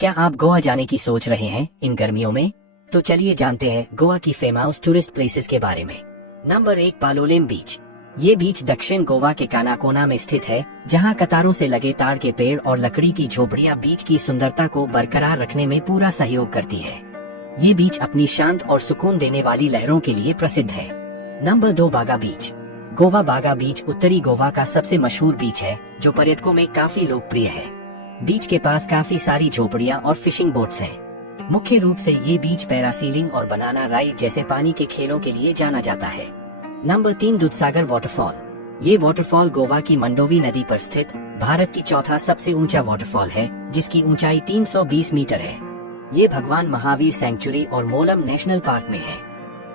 क्या आप गोवा जाने की सोच रहे हैं इन गर्मियों में? तो चलिए जानते हैं गोवा की फेमस टूरिस्ट प्लेसेस के बारे में। नंबर 1, पालोलेम बीच। ये बीच दक्षिण गोवा के कानाकोना में स्थित है, जहां कतारों से लगे ताड़ के पेड़ और लकड़ी की झोपड़ियां बीच की सुंदरता को बरकरार रखने में पूरा सहयोग करती है। ये बीच अपनी शांत और सुकून देने वाली लहरों के लिए प्रसिद्ध है। नंबर 2, बागा बीच। गोवा बागा बीच उत्तरी गोवा का सबसे मशहूर बीच है, जो पर्यटकों में काफी लोकप्रिय है। बीच के पास काफी सारी झोपड़ियां और फिशिंग बोट्स हैं। मुख्य रूप से ये बीच पैरासीलिंग और बनाना राइड जैसे पानी के खेलों के लिए जाना जाता है। Number 3, Dudhsagar waterfall. ये वाटरफॉल गोवा की मंडोवी नदी पर स्थित भारत की चौथा सबसे ऊंचा वाटरफॉल है, जिसकी ऊंचाई 320 मीटर है। ये भगवान महावीर सेंचुरी और मोलम नेशनल पार्क में है।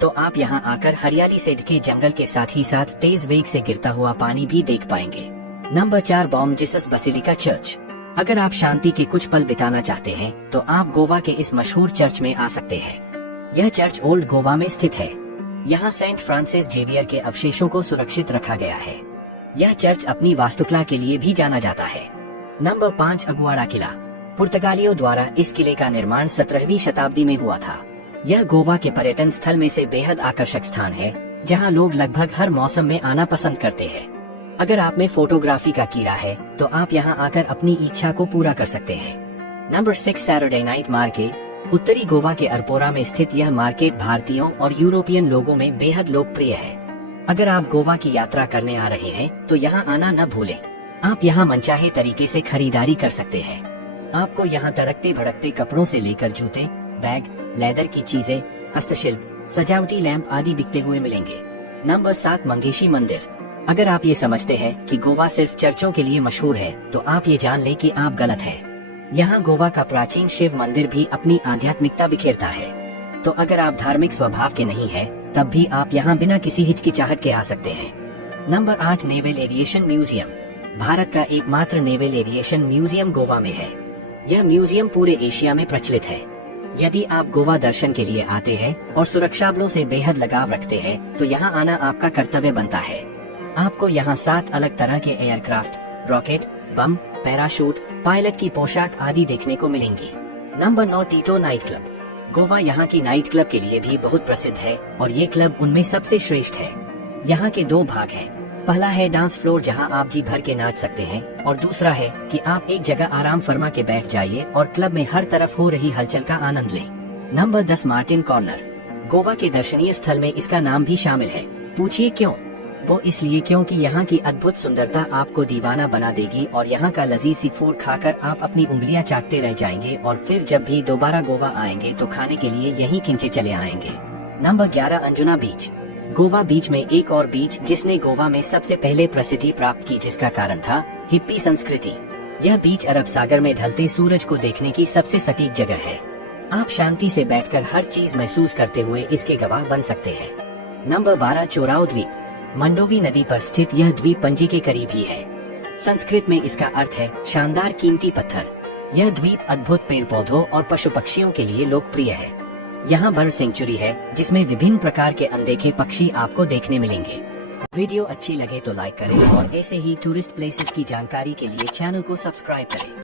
तो आप यहाँ आकर हरियाली से ढके जंगल के साथ ही साथ तेज वेग से गिरता हुआ पानी भी देख पाएंगे। Number 4, Bom Jesus basilica church. अगर आप शांति के कुछ पल बिताना चाहते हैं, तो आप गोवा के इस मशहूर चर्च में आ सकते हैं। यह चर्च ओल्ड गोवा में स्थित है। यहाँ सेंट फ्रांसिस जेवियर के अवशेषों को सुरक्षित रखा गया है। यह चर्च अपनी वास्तुकला के लिए भी जाना जाता है। नंबर 5, अगुआड़ा किला। पुर्तगालियों द्वारा इस किले का निर्माण 17वीं शताब्दी में हुआ था। यह गोवा के पर्यटन स्थल में से बेहद आकर्षक स्थान है, जहाँ लोग लगभग हर मौसम में आना पसंद करते हैं। अगर आप में फोटोग्राफी का कीड़ा है, तो आप यहाँ आकर अपनी इच्छा को पूरा कर सकते हैं। Number 6, Saturday night market. उत्तरी गोवा के अरपोरा में स्थित यह मार्केट भारतीयों और यूरोपियन लोगों में बेहद लोकप्रिय है। अगर आप गोवा की यात्रा करने आ रहे हैं, तो यहाँ आना न भूलें। आप यहाँ मनचाहे तरीके से खरीदारी कर सकते हैं। आपको यहाँ तड़कते भड़कते कपड़ों से लेकर जूते, बैग, लेदर की चीजें, हस्तशिल्प, सजावटी लैंप आदि बिकते हुए मिलेंगे। नंबर 7, मंगेशी मंदिर। अगर आप ये समझते हैं कि गोवा सिर्फ चर्चों के लिए मशहूर है, तो आप ये जान लें कि आप गलत हैं। यहाँ गोवा का प्राचीन शिव मंदिर भी अपनी आध्यात्मिकता बिखेरता है। तो अगर आप धार्मिक स्वभाव के नहीं हैं, तब भी आप यहाँ बिना किसी हिचकिचाहट के आ सकते हैं। Number 8, naval aviation museum. Bharat का एकमात्र नेवल एविएशन म्यूजियम गोवा में है। यह म्यूजियम पूरे एशिया में प्रचलित है। यदि आप गोवा दर्शन के लिए आते हैं और सुरक्षा बलों से बेहद लगाव रखते हैं, तो यहाँ आना आपका कर्तव्य बनता है। आपको यहाँ 7 अलग तरह के एयरक्राफ्ट, रॉकेट, बम, पैराशूट, पायलट की पोशाक आदि देखने को मिलेंगी। Number 9, टीटो night club. गोवा यहाँ की नाइट क्लब के लिए भी बहुत प्रसिद्ध है, और ये क्लब उनमें सबसे श्रेष्ठ है। यहाँ के 2 भाग हैं। पहला है डांस फ्लोर, जहाँ आप जी भर के नाच सकते हैं, और दूसरा है कि आप एक जगह आराम फरमा के बैठ जाइए और क्लब में हर तरफ हो रही हलचल का आनंद लें। Number 10, Martin corner. गोवा के दर्शनीय स्थल में इसका नाम भी शामिल है। पूछिए क्यों? वो इसलिए क्योंकि यहाँ की अद्भुत सुंदरता आपको दीवाना बना देगी, और यहाँ का लजीज सी फूड खाकर आप अपनी उंगलियां चाटते रह जाएंगे, और फिर जब भी दोबारा गोवा आएंगे तो खाने के लिए यहीं खिंचे चले आएंगे। नंबर 11, अंजुना बीच। गोवा बीच में एक और बीच जिसने गोवा में सबसे पहले प्रसिद्धि प्राप्त की, जिसका कारण था हिप्पी संस्कृति। यह बीच अरब सागर में ढलते सूरज को देखने की सबसे सटीक जगह है। आप शांति से बैठकर हर चीज महसूस करते हुए इसके गवाह बन सकते हैं। नंबर 12, चोराओ द्वीप। मंडोवी नदी पर स्थित यह द्वीप पणजी के करीब ही है। संस्कृत में इसका अर्थ है शानदार कीमती पत्थर। यह द्वीप अद्भुत पेड़ पौधों और पशु पक्षियों के लिए लोकप्रिय है। यहाँ बर्ड सेंचुरी है, जिसमें विभिन्न प्रकार के अनदेखे पक्षी आपको देखने मिलेंगे। वीडियो अच्छी लगे तो लाइक करें, और ऐसे ही टूरिस्ट प्लेसेस की जानकारी के लिए चैनल को सब्सक्राइब करें।